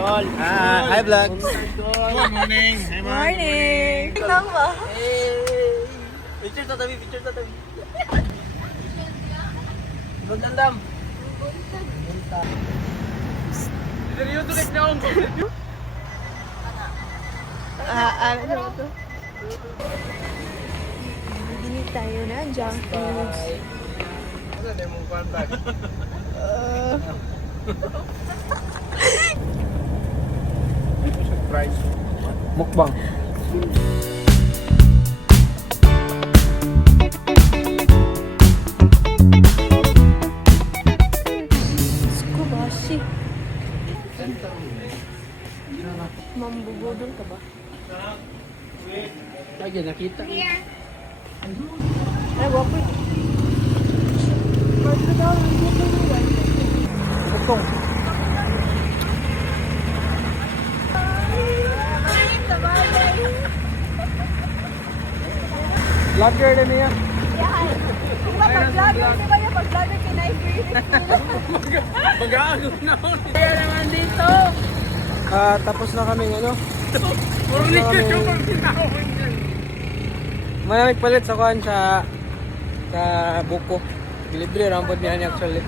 Hi vlog. Good morning. Hey, Morning! Tingnan mo. Picture tatabi. Magdandam. Seryoso ka na ako. Ano ba ito? Bibili tayo na junk foods. Ano na mong contact? Surprise. Mukbang. Skubashi. Mambubudol ka ba? Ay, nakita. Ay, wapo. Bakit daw ang bubudol? Bukong. Vlogger na niya. Kung mapag-vlogger, di ba yung pag-vlogger kinay-free? Mag-aagod na ako. Kaya naman dito. Tapos na kaming ano. Morning ka yung pag-tinawin dyan. Malamig palit sa kuhan sa buko. Libre rampod niya niya actually.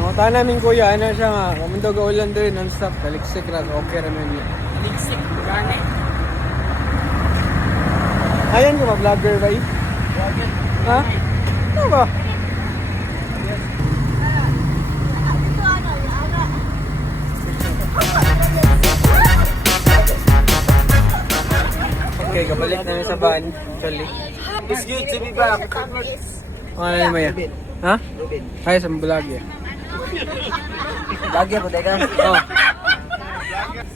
Nakata namin kuya, ano siya nga, kamundog ulan doon non-stop, taliksik na, okay naman niya. Taliksik, gani. Ayan ka ba, vlogger ba eh? Ha? Ano ba? Okay, kabalik namin sa van, actually. It's good to be back. Ano yun Maya? Ha? Ay, sa vlog yan. Lagi po, teka. Oh.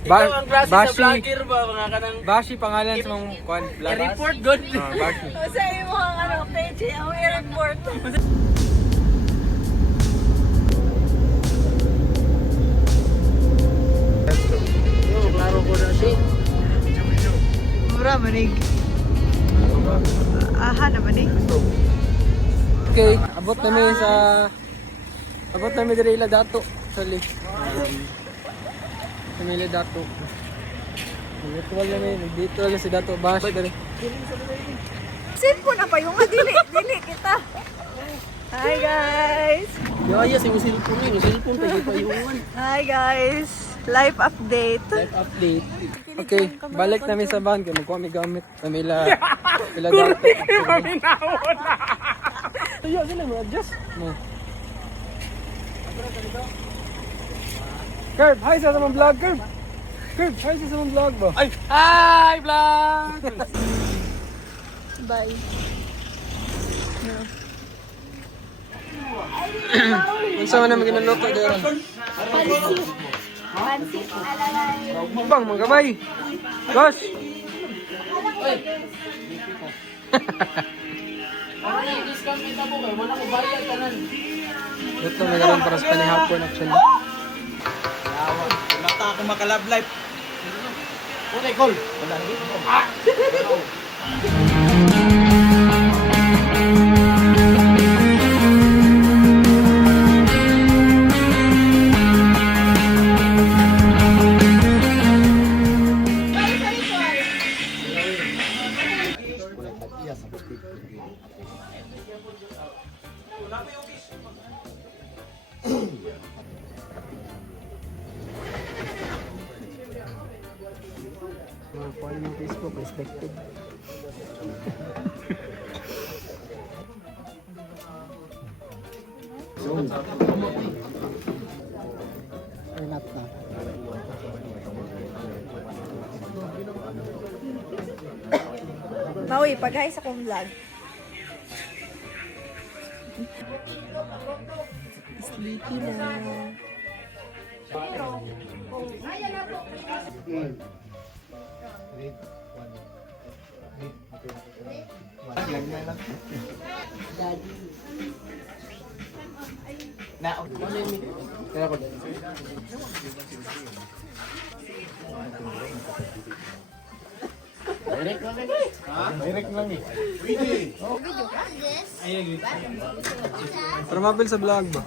Bashi, Vlogger ba, mga kanang... Bashi pangalan sa mga kwan, vlog. Report good. Bashi. Sa imo ang ano, page, ang i-report. Klaro ko na siya. Mura manig. Aha na manig. Okay, abot namin diri ila dato, actually. Kami ila dato. Virtual namin, virtual si Dato Bash diri. Cellphone na pa yung dili kita. Hi guys! Yaya, si Musilpon eh. Musilpon, payuan. Hi guys! Life update. Live update. Okay, balik namin sa van kay magkuha mi gamit kami ila dato. Tuyo sila mo adjust. No. Curb, hi sa mga vlog, Curb. Curb, hi sa mga vlog ba? Ay! Hi, vlog! Bye. Unsa man namin ginaloto dere? Mukbang mga gabay. Gosh. Ito may garon para sa panihapon actually. Mata ako makalab life. Okay, call. Follow ng Facebook, respected. Ay, not na. Maui, pag-hi sa kong vlog. Sleepy na. Kaya ko. Direct lang eh. Para mabil sa vlog ba?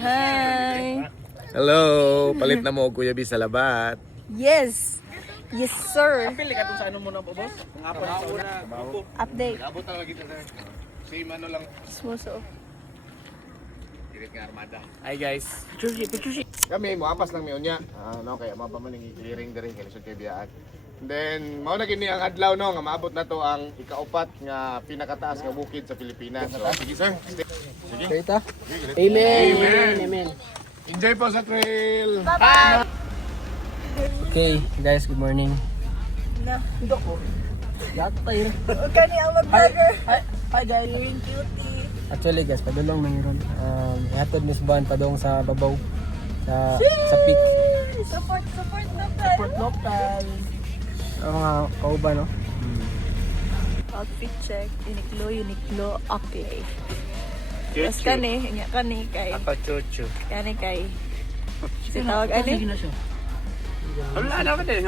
Hi. Hello! Palit na mo, Kuya B, sa labat. Yes. Yes, sir. Pili ka sa ano muna po, boss? Ang apat sa una. Update. Labot talaga kita, sir. Same ano lang. Smuso. Kirit nga armada. Hi guys. Kami, muapas lang miyon niya. No, kaya mapamaning i-clearing na rin kaya kay biyaan. And then, mao na gini ang adlaw no, nga maabot na to ang ikaupat nga pinakataas nga bukid sa Pilipinas. So, sige sir. Sige. Kita. Amen. Enjoy po sa trail. Okay, guys, good morning. Na. Yata yun. Kani ang mag-burger. Hi guys. Cutie. Actually guys, padulong mayroon. Ihatod ni Suban padong sa babaw. Sa peak. Support local. Local. Ang mga kauban, no? Outfit check. Uniqlo. Okay. Tapos kani kay. Ako chuchu. Kani kay. Si tawag ano? Wala na ba din?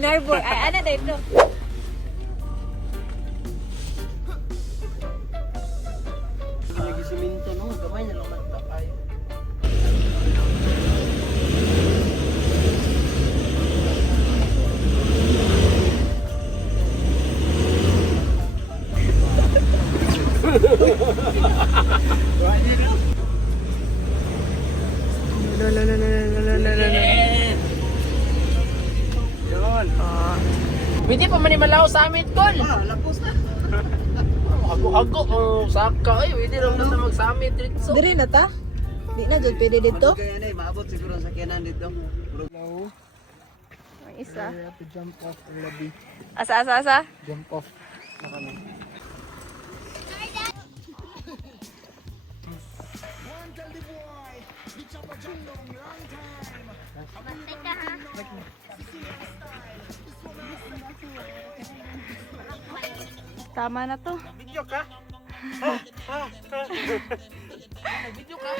Inarbor. Ay, ano dito? Nagisiminto, no? Gamay na lang magtakay. Pwede pa man malaw sa amin, Tol. Lapos na. Hago-hago, saka. Ay, pwede lang na mag-summit dito. Diri na ta? Di na jud pwede dito. Kaya na, maabot siguro sa kanan dito. Hello. Ang isa. We have to jump off the lobby. Asa. Jump off na kami. Tama na to. Video ka? Video ka?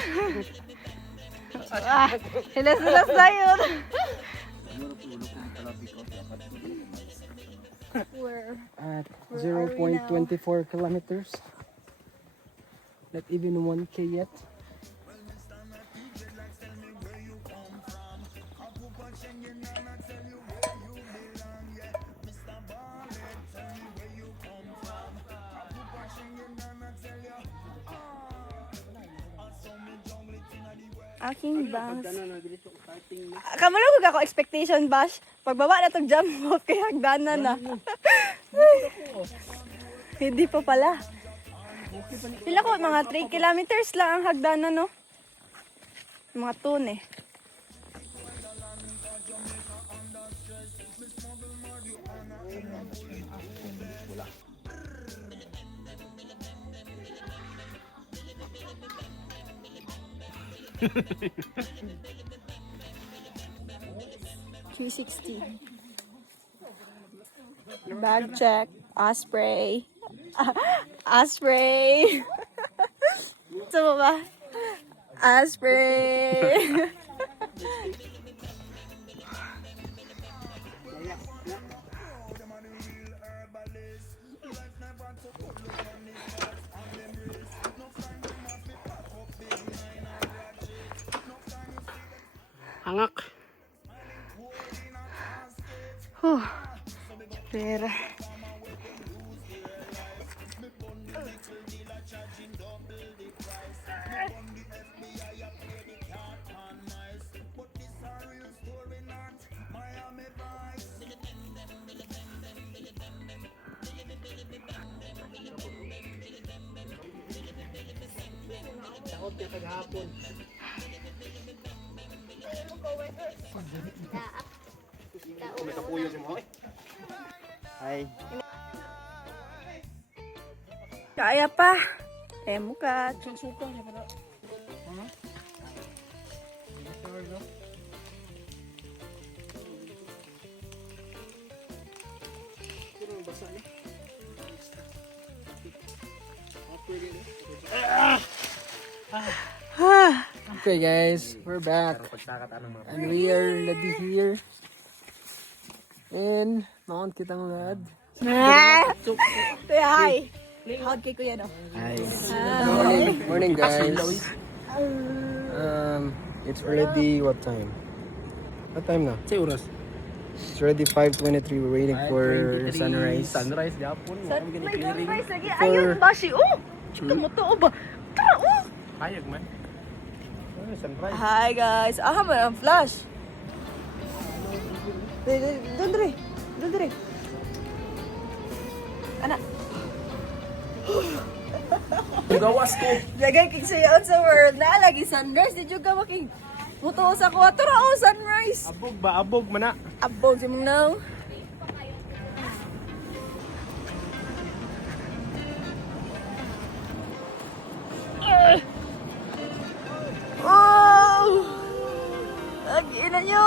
Hilas na yun. Where? At Where are we 0.24 kilometers. Not even 1K yet. Aking bus. Kamalugog ako expectation bash. Pagbaba na tong jump off kay hagdanan na. Hindi pa pala. Pila ko mga 3 kilometers lang ang hagdanan no. Mga tune eh. Q60. Bag check. Osprey. Osprey. Ito mo ba? Osprey. Hangak. Pera. May kapuyo si mo. Hi. Kaya pa. Temo ka. Suka niya pala. Ha? Okay guys, we're back. And we are ready here. And Mount Kitang Lad. Say hi. Hug kay kuya, no? Hi. Hi. Morning guys. It's already what time? What time na? Sa oras. It's already 5:23. We're waiting for sunrise. Sunrise gapon. May sunrise lagi. Ayun, Bashi. Oh! Chika mo to, ba? Tara, oh! Hayag man. Sunrise. Hi guys. Aha man ang flash. Doon dire. Doon dire. Ana. Gawas ko. Lagay kig sayaon sa world na lagi sunrise. Did you ka making muto sa ko. Tara, oh, sunrise. Abog ba? Abog man na. Abog si mong now. Oh! Lagi na nyo!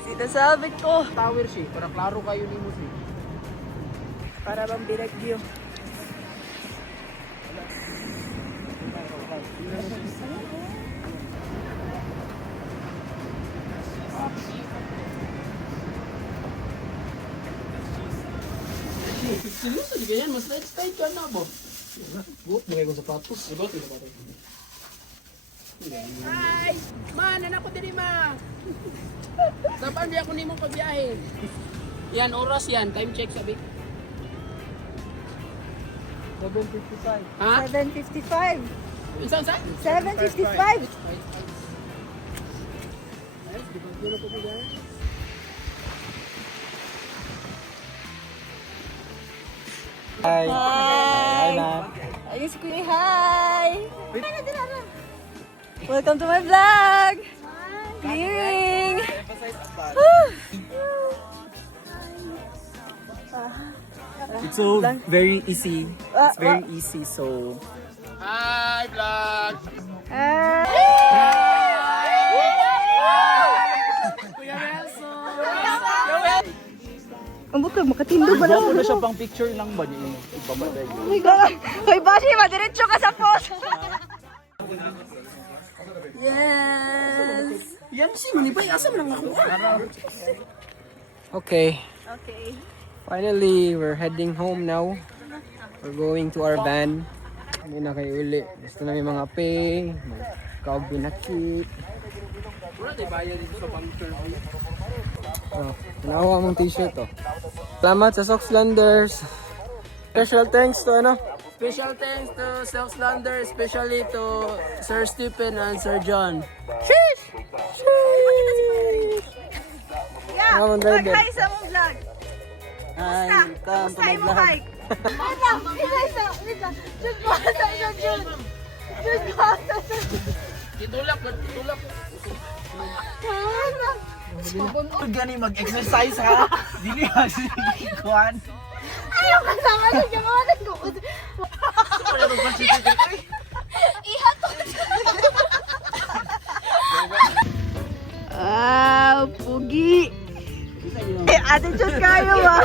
Sinasabi ko. Tower siya. Para klaro kayo ni mo siya. Para bang binagyo. Seryoso di ganyan. Mas slide ka na ba? Buot mo kayong sapatos. Buot mo sapatos. Hi! Man, anak ko din ma! Dapat di ako ni mong pagbiyahin. Yan, oras yan. Time check sabi. 7:55. Ha? 7:55. Isang sa? 7:55. Hi. Hi! na. Ayun si Kuya, hi! Welcome to my vlog! Clearing! It's so very easy. It's very easy. So Hi, vlog! Ang bukod, makatindo ba na? wala siya pang picture lang ba niya? Ipamatay. Oh my God! Hoy, Bashi, madiretso ka sa post! Yes! Yan si Manibay. Asa man lang ako? Okay. Okay. Finally, we're heading home now. We're going to our van. Hindi na kayo uli. Gusto na may mga pay, may kaog binakit. Wala di bayad dito sa puncture. Oh, nakuha mong t-shirt oh. Salamat sa Soxlanders. Special thanks to ano? Special thanks to Self-Slander, especially to Sir Stephen and Sir John. Yeah! Naman, driver. Mag-hi sa mong vlog! Hi, welcome to Kamusta my mo, vlog. hike? Just basta siya, Jun! Just basta siya! Titulak. Huwag gani mag-exercise ha. Dili ha si Juan. Ayaw kasama sa siya mga nagkukod! Ihatot! Ah, pugi! Attitude kayo ba?